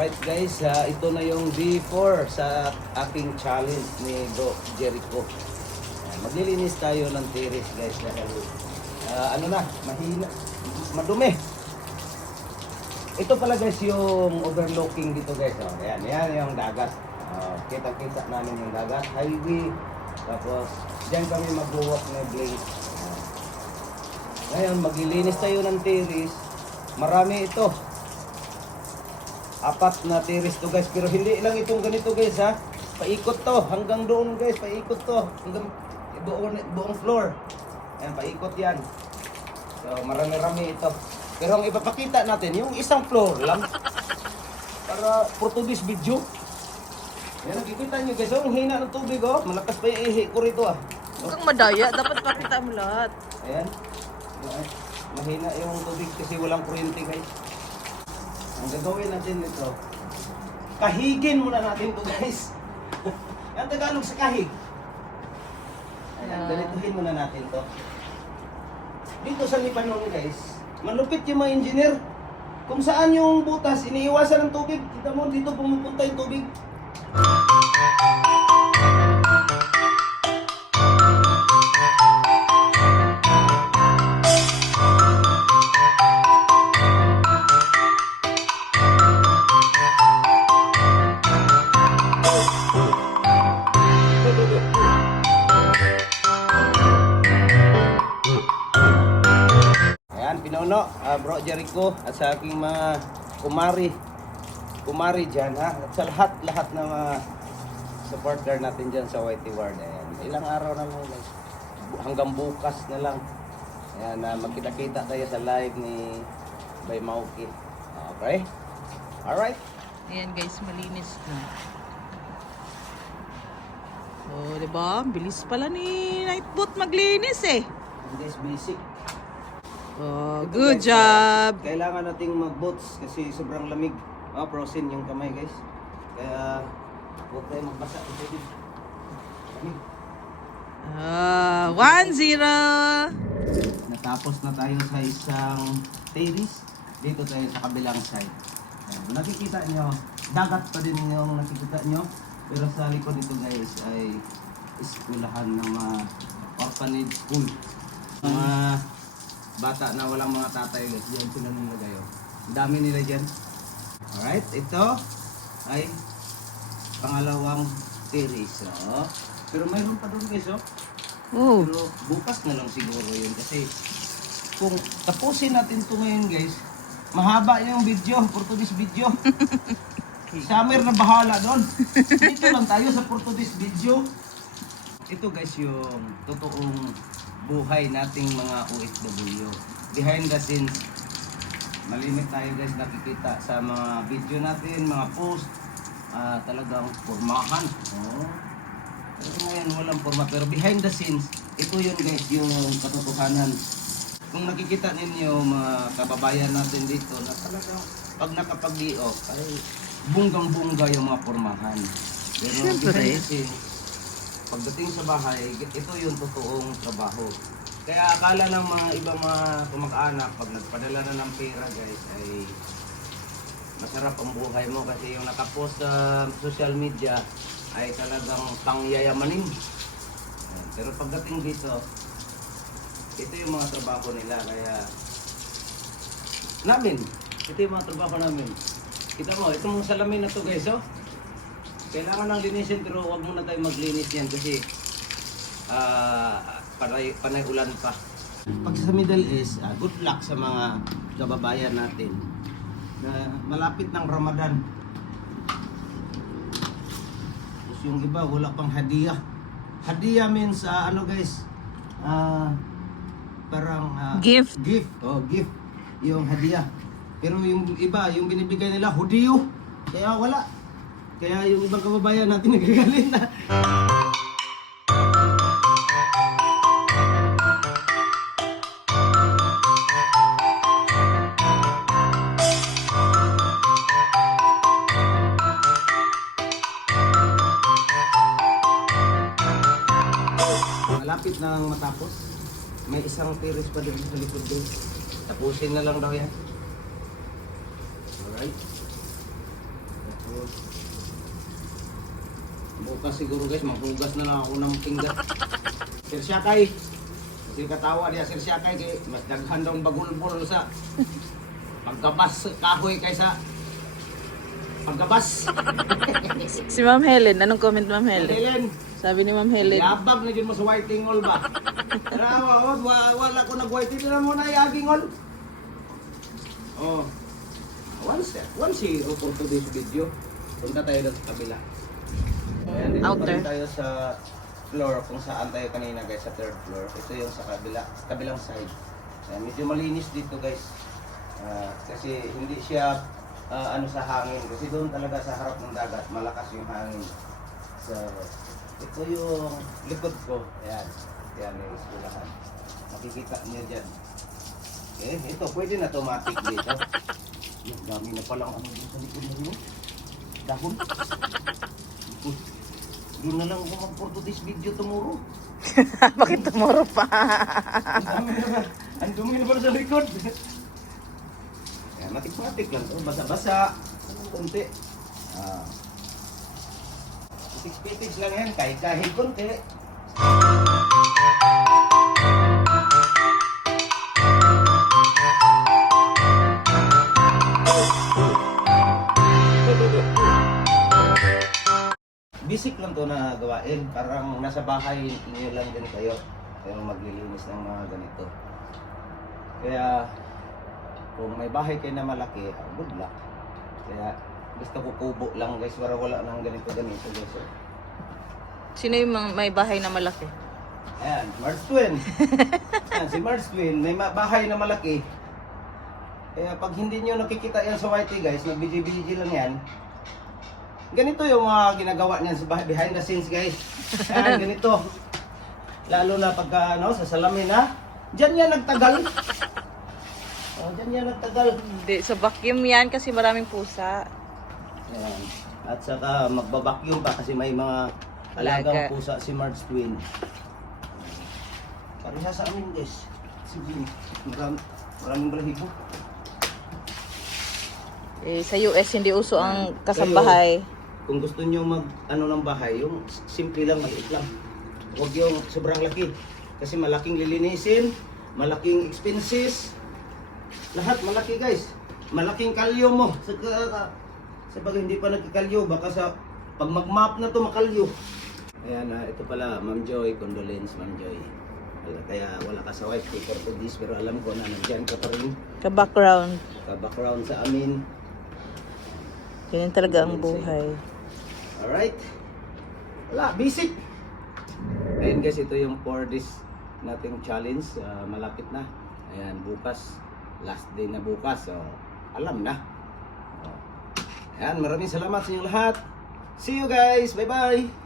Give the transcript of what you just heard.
Alright guys, ito na yung D4 sa aking challenge ni Bro Jericho. Maglilinis tayo ng tiris guys dahil ano na, mahina, madumi. Ito pala guys yung overlooking dito guys. Oh, yan yung dagat. Kita-kita namin yung dagat, highway. Tapos diyan kami mag-walk na blade. Ngayon maglilinis tayo ng tiris. Marami ito. 4 na tiris to guys, pero hindi lang itong ganito guys ha. Paikot to hanggang doon guys, paikot to hanggang buong floor. Ayan, paikot yan. So marami-rami ito. Pero ang ipapakita natin yung isang floor lang para for today's video. Ayan, nakikita nyo guys, ang hina ng tubig oh. Malakas pa yung ihi ko rito ah. Huwag kang madaya, dapat pakita mo lahat. Ayan. Mahina yung tubig kasi walang kuryente guys. Ang gagawin natin nito, kahigin muna natin to guys. Ang Tagalog sa kahig. Ayan, ganituhin muna natin to. Dito sa Lipanon guys, malupit yung mga engineer. Kung saan yung butas, iniiwasan ng tubig. Kita mo, dito pumupunta yung tubig. Pinuno, Bro Jericho at sa aking mga kumari dyan ha, at sa lahat ng mga supporter natin dyan sa YT Ward. Ayan, ilang araw na lang guys, hanggang bukas na lang. Ayan, magkita-kita tayo sa live ni Bay Mauki. Okay, alright. Ayan guys, malinis na. Oh, diba? Bilis pala ni Nightbot maglinis eh. Guys, basic. Oh, Ito, good guys, job. kailangan nating mag-boots kasi sobrang lamig. Frozen yung kamay guys. Kaya huwag tayo magbasa. Lamig. 1-0. Natapos na tayo sa isang terrace. Dito tayo sa kabilang side. Ayan. Kung nakikita nyo, dagat pa din yung nakikita nyo. Pero sa likod nito guys ay eskulahan ng mga orphanage school. Mga bata na walang mga tatay guys, diyan sila nilagay oh. Ang dami nila diyan. Alright, ito ay pangalawang terrace oh. Pero mayroon pa doon guys oh. Oh. Pero bukas na lang siguro yun kasi kung tapusin natin ito ngayon guys, mahaba yung video, for today's video. Summer na bahala doon. Dito lang tayo sa for today's video. Ito guys yung totoong buhay nating mga OFW. Behind the scenes, malimit tayo guys nakikita sa mga video natin, mga post, talagang formahan. Oh. Pero ngayon walang forma, pero behind the scenes, ito yun guys yung katotohanan. Kung nakikita ninyo mga kababayan natin dito na talagang pag nakapag-i-off ay bunggang-bungga yung mga formahan. Pero behind the scenes, pagdating sa bahay, ito yung totoong trabaho. Kaya akala ng mga ibang mga kumag-anak, pag nagpadala na ng pera guys, ay masarap ang buhay mo kasi yung nakapost sa social media ay talagang pangyayamanin. Pero pagdating dito, ito yung mga trabaho nila. Kaya ito yung mga trabaho namin. Kita mo, itong salamin na to guys, oh. Kailangan ng linisin pero wag muna tayo maglinis yan kasi panay ulan pa. Pag sa Middle East, good luck sa mga kababayan natin na malapit ng Ramadan. Tapos yung iba wala pang hadiah. Hadiah means ano guys? Parang Gift. Oh, gift. Yung hadiah. Pero yung iba, yung binibigay nila, hudiyo. Kaya wala. Kaya yung ibang kababayan natin nagagalit na. Malapit na matapos. May isang tiris pa din sa likod din. Tapusin na lang daw yan. Alright. Bukas siguro guys, maghugas na lang ako ng pinggan. Sir Syakay. Kasi katawa niya Sir Syakay kay mas daghan daw ang bagulbol sa pagkabas kahoy kaysa pagkabas. Si Ma'am Helen, anong comment Ma'am Helen? Helen, Sabi ni Ma'am Helen, yabag na dyan mo sa whiting all ba? Wala ko nag-whiting na mo na yaging all. Oh. Once i-upload to this video, punta tayo doon sa kabila. Ayan, dito pa Outer. rin tayo sa floor kung saan tayo kanina guys, sa third floor. Ito yung sa kabilang side. Ayan, medyo malinis dito guys. Kasi hindi siya ano sa hangin. Kasi doon talaga sa harap ng dagat, malakas yung hangin. So, ito yung likod ko. Ayan. Ayan yung iskulahan. Makikita niyo dyan. Okay, ito pwede na automatic dito. Yung dami na palang ano dito sa likod na rin. Dahon. Doon na lang ako mag-for this video tomorrow. bakit tomorrow pa? Ang dumi na pala sa likod. Ayan, matik-matik lang to. Basa-basa. Kunti. Pitig-pitig lang yan. Kahit kunti. Basic lang to na gawain. Parang nasa bahay niyo lang din kayo. Kayong maglilinis ng mga ganito. Kaya kung may bahay kayo na malaki, good luck. Kaya basta kukubo lang guys, wala nang ganito guys. Sino yung may bahay na malaki? Ayan, Mars Twin. Ayan, si Mars Twin, may bahay na malaki. Kaya pag hindi nyo nakikita yan sa YT guys, nag-BG lang yan. Ganito yung mga ginagawa niyan sa behind the scenes guys. Ayan, ganito. Lalo na pagka ano, sa salamin ha. Diyan yan nagtagal. Oh, diyan yan nagtagal. Hindi, sa vacuum yan kasi maraming pusa. Ayan. At saka magbabacuum pa kasi may mga alagang Alaga. pusa si Marge Twin. Pareha sa amin guys. Sige, maraming balahibo. Eh, sa US hindi uso ang kasambahay. Kung gusto nyo mag ano ng bahay, yung simple lang, maliit lang. Huwag yung sobrang laki. Kasi malaking lilinisin, malaking expenses. Lahat malaki guys. Malaking kalyo mo. Sa pag hindi pa nagkakalyo, baka sa pag mag-map na to makalyo. Ayan na, ito pala, Ma'am Joy, condolence Ma'am Joy. Kaya wala ka sa white paper to this, pero alam ko na nandiyan ka pa rin. Ka-background. Ka-background sa amin. Ganyan talaga ang buhay. Alright. Wala, basic. Ayan guys, ito yung for this nating challenge. Malapit na. Ayan, bukas. Last day na bukas. So, alam na. Ayan, maraming salamat sa inyong lahat. See you guys. Bye-bye.